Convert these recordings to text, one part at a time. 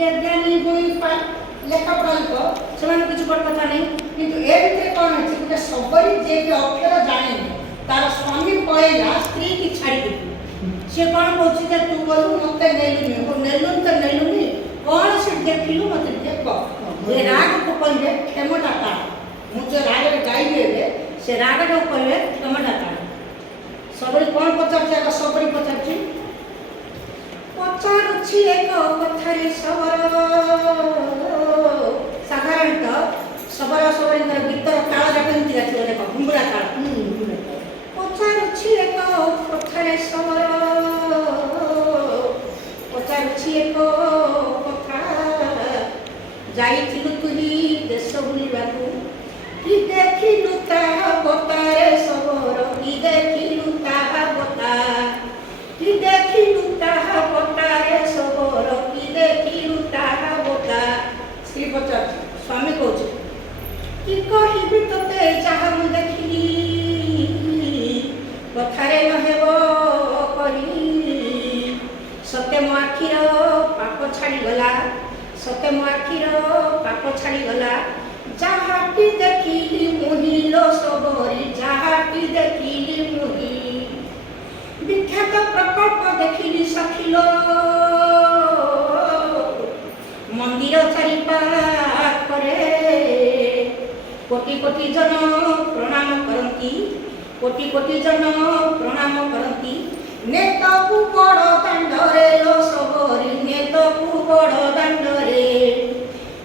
किए ज्ञानी गुणी लेखा पढ़ा लोक से किसी बड़ कथा नहीं किंतु ए भितर कौन है गोटे सबरी जे कि अक्षर जाने तार स्वामी पळेला स्त्री की छाड़ी दे से कौन कहछि जे तू बोलू मते नेलुनी तो नेलुनी कौन से देखिलु मते देख ए राग को कहले क्षमता का मुझे राग रे गाइबे से राग को कहले क्षमता का सबरी कौन पचार सबरी पचार पचारुछि एक कथारे सबर साधारणतः सबर सबरी गीतर ताल केमती गाइथिले देखो घुंगुरा ताल पचारुछि एक कथारे सबर पचारुछि एक कथा जाइथिलु तुही देश बुलिबाकू कि देखिलु ताहा बतारे सबर कि देखिलु ताहा बता कि देखिलु ताहा बतारे सबर कि देखिलु ताहा बता श्री पचार स्वामी कहछ कि कहिबि तते जहा मु देखिली कथारे नहेबो कहि सत्य मो आखिर पाप छाड़ी गला सत्य मो आखिर पाप छाड़ी गला जहाटी देखिली मुहिलो सबरी जहाटी देखिली मुहि विख्यात प्रकल्प देखिली सखिलो मंदिर चारि पाखरे कोटि कोटि जन प्रणाम करती कोटि कोटि जन प्रणाम करती नेतकु बड़ दांडरे लो सबरी नेतकु बड़ दांडरे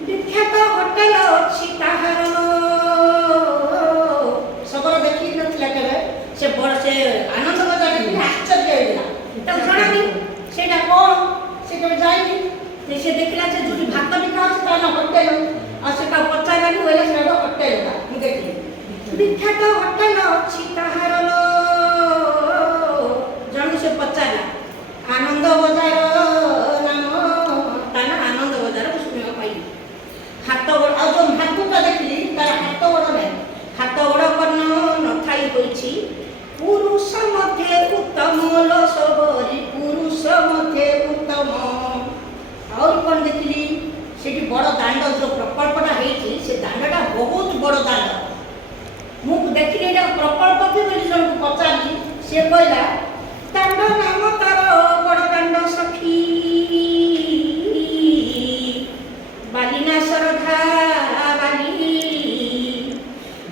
विख्यात होटेल अछि ताहार सबर देखि नथिला केबे से बड़ से आनंद बजार में आश्चर्य होइला त जणानी सेटा कोन से केबे जाइनी से देखला से जोटी भात बिका अछि ताना होटेल आ सेटा पचारानी होइला सेटा होटेल का मु देखि विख्यात होटेल अछि ताहार जणु से पचारा आनंद बजार नाम ताना आनंद बजार सुनिया पाइली हाथ गोड़ आ जो भातुटा देखली तार हाथ गोड़ नै हाथ गोड़ कर्ण नथाई होइछि पुरुष मध्ये उत्तम लो सबरी पुरुष मध्ये उत्तम और कोन देखली सेठी बड़ दांड जो प्रकल्पटा हेछि से दांडटा बहुत बड़ दांड मु देखली एटा प्रकल्प के बोली जन को पचाली से कहला दांड नाम तार बड़ दांड सखी बालिना सरधा बाली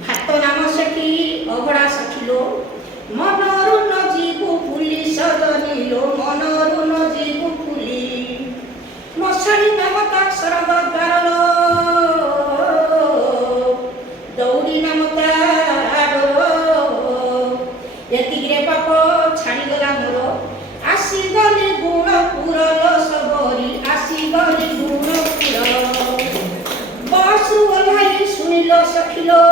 भात नाम सखी अघड़ा सखिलो मनरु न जीवु फुली सजनिलो मनरु न जीवु फुली मशाली नाम ता सरग गारलो दौड़ी नाम तारो एतिग्रे पाप छाड़ी गला मोर आसी गली गुण पुरलो सबरी आसी गली गुण पुर बसु ओलाई सुनिलो सखिलो